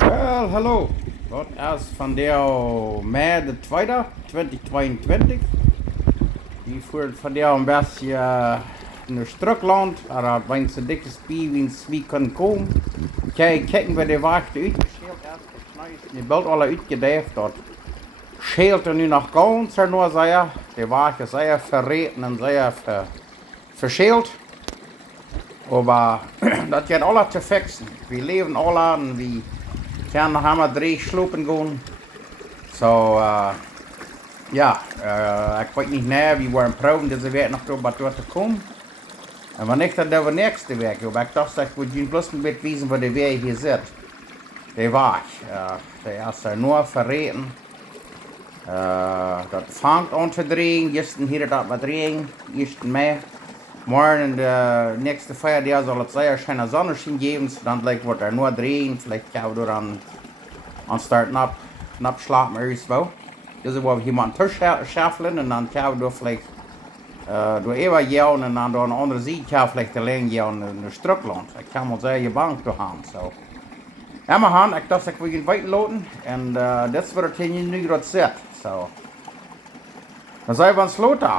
Well, hallo. Dat is van der mei de tweede, 2022. Die voert van der een beetje naar Schtrucklaunt, maar wenn ze dikke spie, wie wie kunnen komen. Kijken we de wacht uit. Die belt alle uitgedeft. Dat scheelt er nu nog ganz, nur sehr. De wacht is sehr verreten en sehr verscheelt. Aber das geht alles zu fixen. Wir leben alle und wir können noch einmal 3 Schlupen gehen. So, ja, ich weiß nicht mehr, wir wollen proben, diese Week noch drüber zu kommen. Und wenn nicht, dann der nächste Weg. Aber ich dachte, ich würde Ihnen bloß ein bisschen wissen, wo der Weg hier sitzt. Der war ich. Der ist nur verreten. Das fängt an zu drehen, gestern hier das was drehen, gestern mehr. Morgen de nächste Feiertag soll es sehr schöne Sonnenschein geben, dann wird er nur drehen, vielleicht kann wir dann starten abschlafen irgendwo. Das ist, wo wir jemanden Tisch schaffeln und dann kann wir vielleicht durch Ewa jauen und dann durch eine andere Seite kann vielleicht allein jauen in der Schtrucklaunt. Ich kann mal sehr gebankt haben. So. Ja, maar han, ik dacht ik wil je weiterloten en dat is wat het hier nu gaat zitten. So. Dan zijn we aan het sloten.